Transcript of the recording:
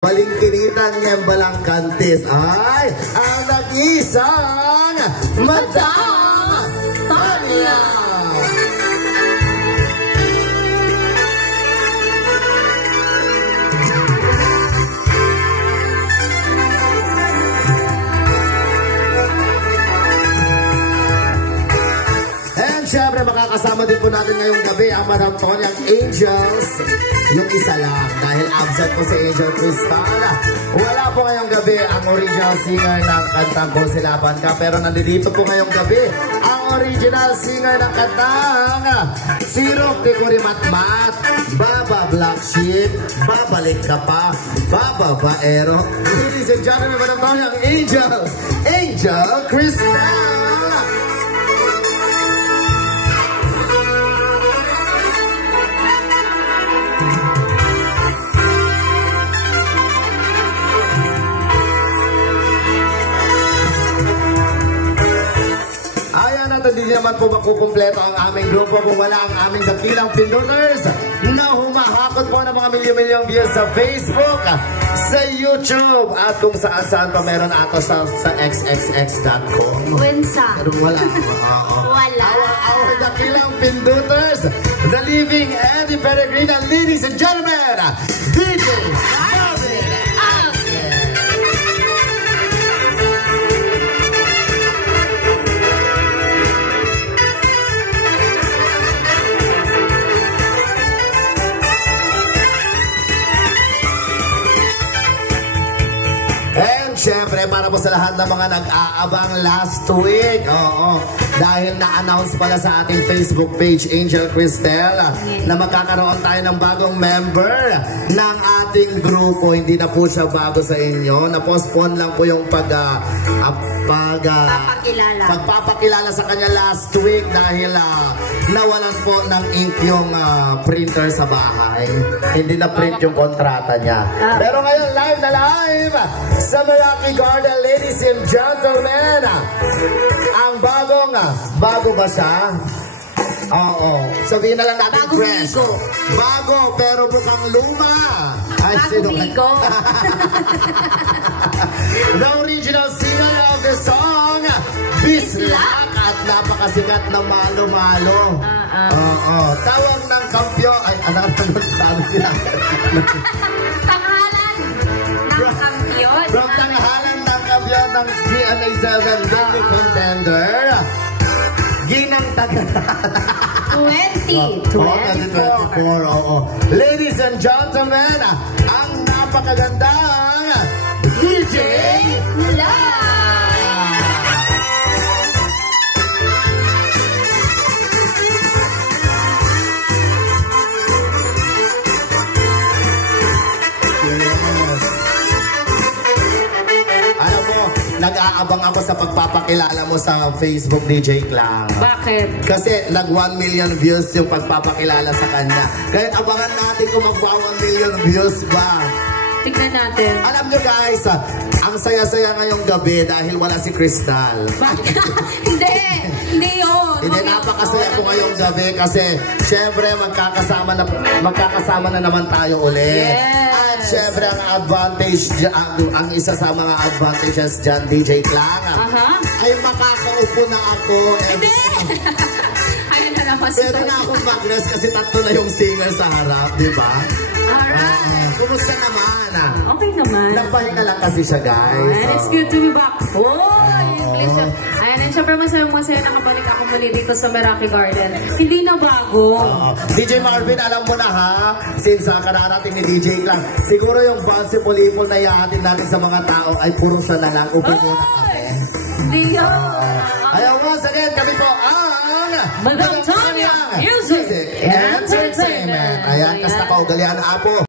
Balingkinitan ng Balangkantis ay ang nag-isang Madam Tanya. And syempre makakasama din po natin ngayong gabi ang Madam Tanyang Angels. Yung isa lang, dahil absent po si Angel Crystal. Wala po ngayong gabi ang original singer ng kantang Kung Silaban Ka. Pero nandito po ngayong gabi ang original singer ng kantang si Roque Matmat, Baba Black Sheep, Babalik Ka Pa, Baba Baero. Ladies and gentlemen, Madam Tanyang Angels, Angel Crystal. Hindi naman po makukumpleto ang aming grupo kung wala ang aming dakilang pinduners na humahakot po ng mga milyon-milyong views sa Facebook, sa YouTube, at kung saan-saan pa meron ato sa xxx.com. Wensa. Pero wala. Wala. Our dakilang pinduners, the living Eddie Peregrina, ladies and gentlemen, DJ Marvin. Siyempre, para po sa lahat ng mga nag-aabang last week, dahil na-announce pala sa ating Facebook page, Angel Crystal, na magkakaroon tayo ng bagong member ng ating grupo. Hindi na po siya bago sa inyo. Na-postpone lang po yung pagpapakilala sa kanya last week dahil nawalan po ng ink yung printer sa bahay. Hindi na print yung kontrata niya. Pero ngayon, live na live sa Meraki Garden, ladies and gentlemen, ang bago ba siya? Oo. Sabihin na lang natin fresh. Bago, pero mukhang luma. Bagong ligo. The original singer of the song, Bislak, at napakasikat na Malo-Malo. Tawag ng kampyon. Ay, anak naman sabi niya. Tanghalan ng kampyon. From tanghalan ng kampyon ng GMA7 Daily Contender, Ginang Tagalan. 2024. Ladies and gentlemen, ang napakagandang DJ Live! Nag-aabang ako sa pagpapakilala mo sa Facebook, DJ Clang. Bakit? Kasi nag 1 million views yung pagpapakilala sa kanya. Kaya abangan natin kung magpa 1 million views ba. Tignan natin. Alam nyo guys, ang saya-saya ngayong gabi dahil wala si Crystal. Hindi yun. Hindi, napakasaya ko ngayong gabi kasi syempre magkakasama na naman tayo ulit. Yes. At syempre ang advantage, ang isa sa mga advantages dyan, DJ Clang, ay makakaupo na ako. Hindi! Ayun na naman. Pero nga akong mag-rest kasi tatlo na yung singer sa harap, di ba? Alright. Kumusta naman? Okay naman. Nagpahinga lang kasi siya, guys. And it's good to be back. English. Ayan, and syempre masaya nakabalik ako muli dito sa Meraki Garden. Hindi na bago. DJ Marvin, alam mo na ha, since kararating ni DJ Clang, siguro yung bouncy polipol na iaatin natin sa mga tao ay puro siya na lang. Upo muna kami. Hindi yun. Ayaw, once again, kami po ang Madam Tanya Music Entertainment. Ayan, kasta kaugalian apo.